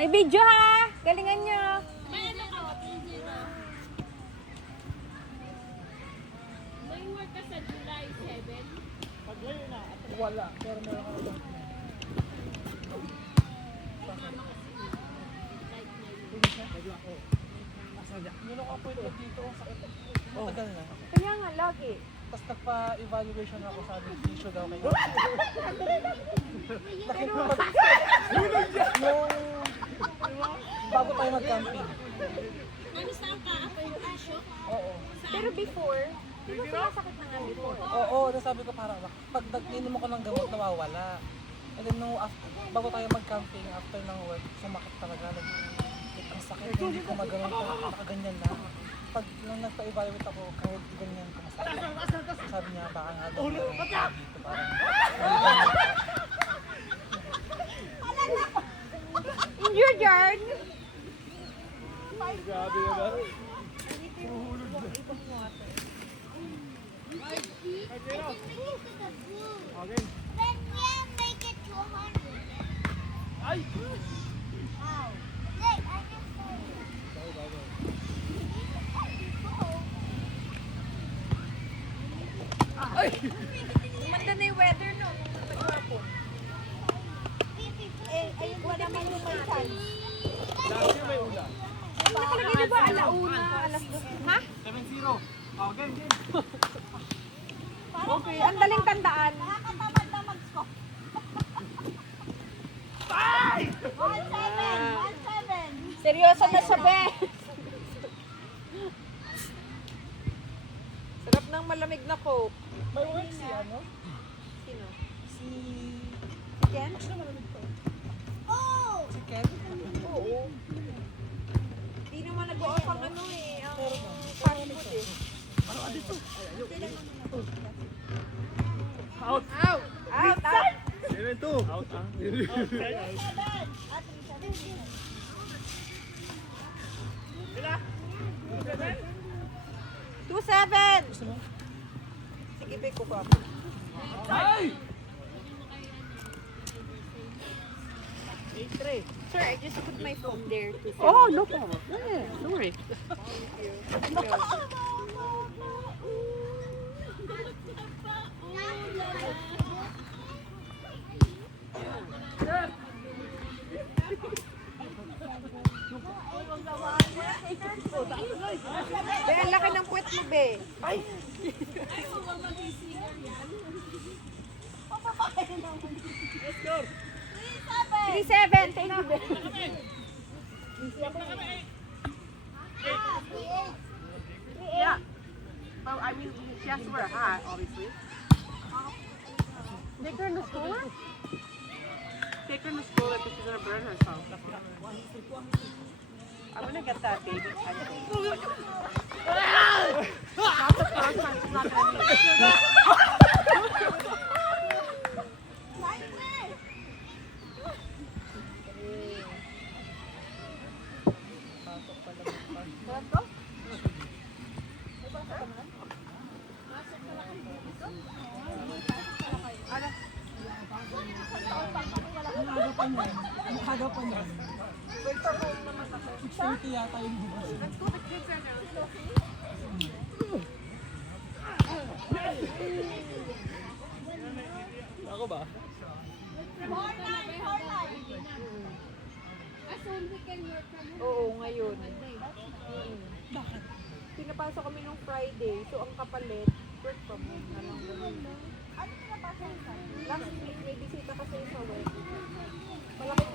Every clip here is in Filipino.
May video ha! Galingan nyo! May ano ka, 3-0. May work ka sa July 7. Wala. Pero meron ka lang. Yun ako appointment dito. Sakit. Matagal na. Kaya nga, lagi. Tapos nagpa-evaluation ako sa tissue daw kayo. Yung bago tayo mag-camping. Ano saan ka? Ako yung asyo? Oo. Pero before, di ba sumasakit na nga before? Oo, nasabi ko parang pag nag-inom ako ng gamot nawawala. And then no, bago tayo mag-camping, after ng work, sumakit talaga. Ang sakit, hindi ko maganon pa, nakaganyan lang. Pag nung nagpa-evaluate ako, kahit ganyan ko masakit. Sabi niya, baka nga daw dito parang Injured yarn! grabe na ba? Okay. Then yeah, make it to 100. Ay! Wow. Look, I can say. Gumanda na yung weather no. Maghapon. Ayun ba naman yung may chance? Last year may ulan. Nakalagay na ba alauna, alas 2? Ha? 7-0. Oh, game, game. Okay, ang daling tandaan. Nakakatamad na mag-score. 1-7. Seryoso na siya, be. Sarap ng malamig na coke. May work si ano? Sino? Si... Ken? Actually, malamig to. Oh! Si Ken? Oo. Hindi naman nag-off ang ano eh, ang fast food eh. Out! Out! Out! Out! 7-2. Out, ah. Two seven! Gusto mo? Sige, be, ko pa. Ay! 8-3. Sir, I just put my phone there. Oh, no problem. Yeah, don't worry. Be, ang laki ng puwet mo, be. Ay! 3-7. Take it, be. Yeah. Well, I mean, she has to wear a hat, obviously. Take her in the stroller? Take her in the stroller because she's gonna burn herself. I'm gonna get that baby anything. Not the first time, she's not gonna need it. Mukha pa niyan. 6:30 yata yung bukas. Ako ba? Oo, ngayon. Bakit? Pinapasok kami nung Friday, so ang kapalit, work from home na lang. Ano pinapasok sa? Last week, may bisita kasi sa web. Malaking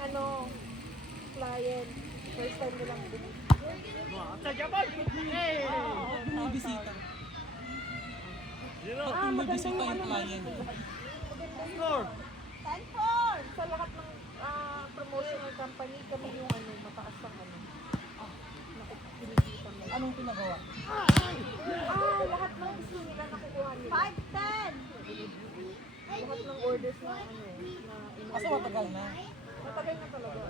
client. First time ko lang din. May bisita. Pag may bisita yung client. Score! 10-4. Sa lahat ng promotional company, kami yung mataas ang kinikita mo. Anong pinagawa? Lahat ng gusto nila nakukuha nila. 5-10. Lahat ng orders na Kasi matagal na. matagal na talaga.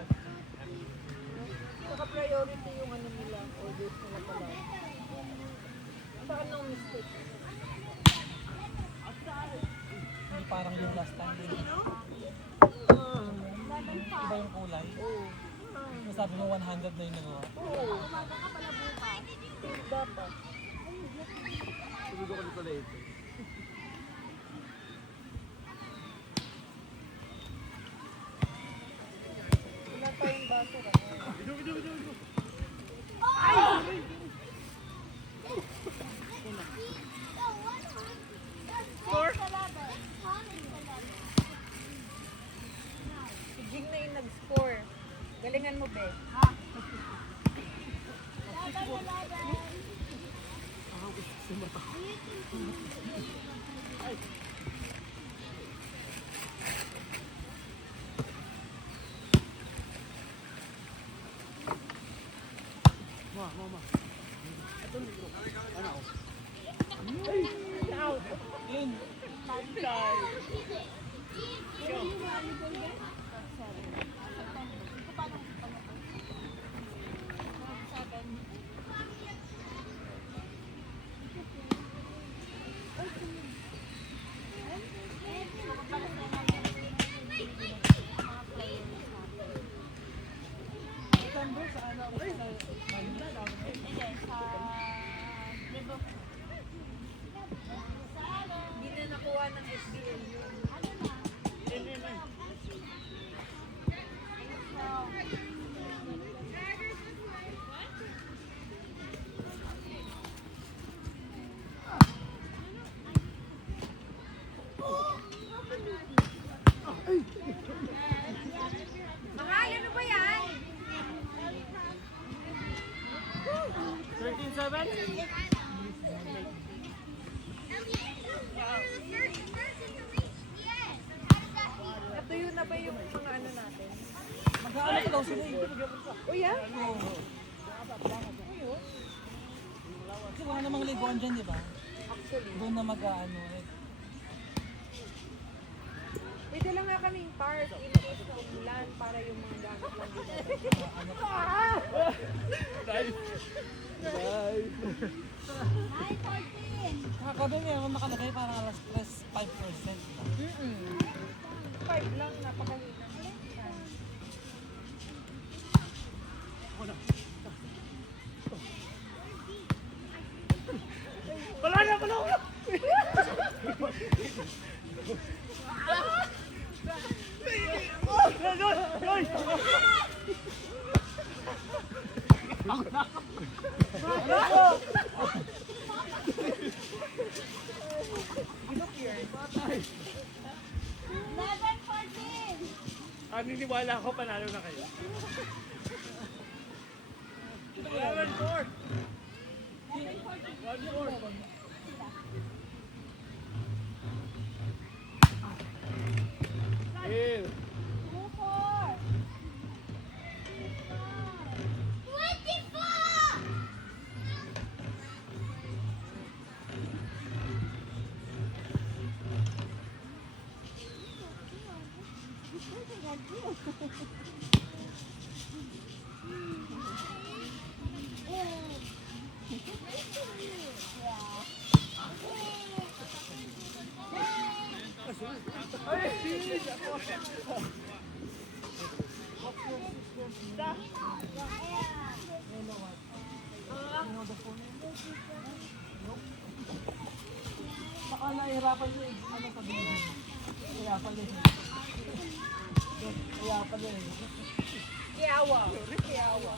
Saka priority yung nila, orders nila pala. Saka no mistake. Hindi parang yung last time din. 11-5. ba yung kulay? Oo. Sabi mo 100 na yung nagawa. Oo. Umaga ka pala bukas. Dapat. Wala pa yung baso. Si Jing na yung nag-score. Galingan mo, Be. Yun. September sa ano? Hindi na nakuha ng SBL yun. Mahal, ano ba yan? 13-7? Natuyo na ba yung mga ano natin? Mag-aalat daw sila eh. O yan? Oo. Kasi wala namang liguan dyan, di ba? Actually. Doon na mag-ano eh. Pwede lang nga kaming park in case na umulan para yung mga gamit lang dito. Kagabi meron nakalagay parang alas 3, 5%. 5 lang, napakalina. Niniwala ako panalo na kayo. Baka nahihirapan niya eh. Ano sabihin? Kaya pala eh. Kaya pala eh. Kiawa. Kiawa.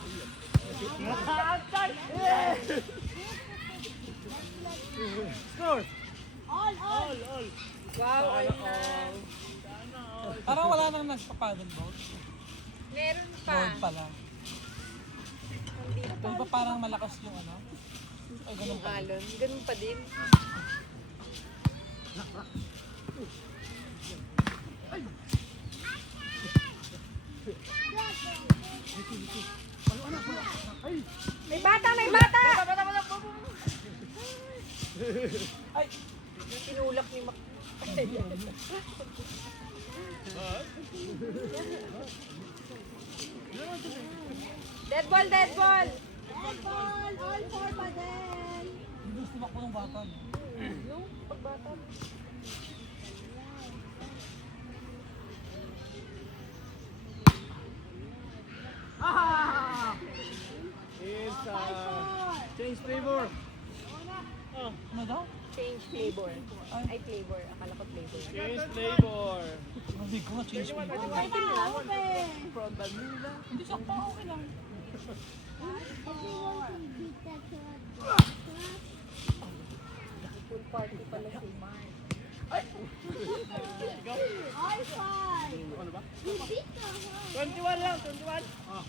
Score! All. Wow, ayun na. Parang wala nang nagpa-paddle boat. Meron pa. Board pala. Pero ba parang malakas yung ano? Ay, ganun pa. Alon. Ganun pa din. May bata! May bata! Ay! Yung tinulak ni Mac. Dead ball! Dead ball! Dead ball. All four pa din. Hindi gusto makbo ng bata. No? Yung pagbata. Change flavor. Oh, Ano daw? Change flavor. Ay, flavor. Akala ko flavor. change flavor. Hindi ko na-change mo. From vanilla. Hindi sakto, okay lang. Full party pala si Mark. All five. Ano ba? You beat the horse. 21 lang, 21. Ah.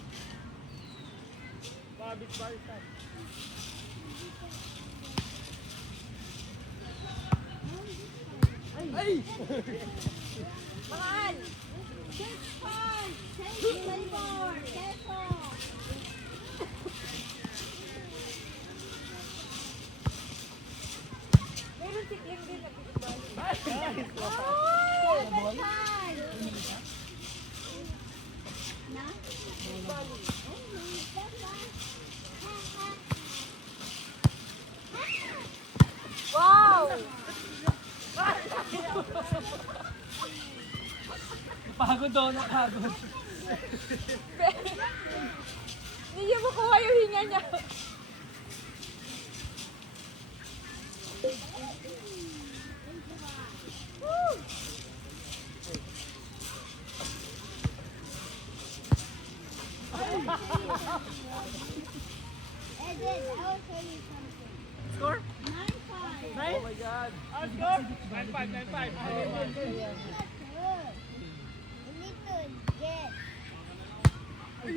Babit baliktad. Mahal! Six five. Change flavor. Careful. Meron sikling din na pinibali. Seven five. Na? Wow! Pagod daw, napagod. Hindi niya makuha yung hinga niya. Eden, I will tell you something. Score? 9-5. 9? Oh my God. Score? 9-5, 9-5. Good. You need to get. Ay,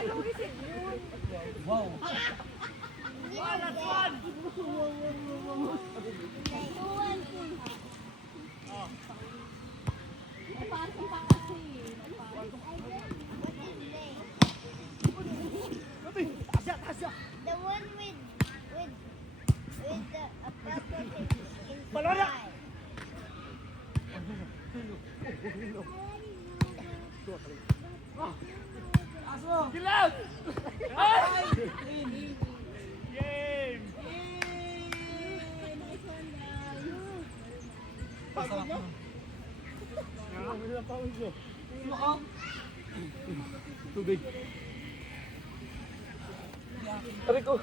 anong isip yun? Wow. You need to get. Who wants to? Pasok pa kasi. What is name? The one with the purple thing inside. Kilag! Game! Masarap na. Wala pa uso. Mukhang. Tubig. Yeah. Aray ko.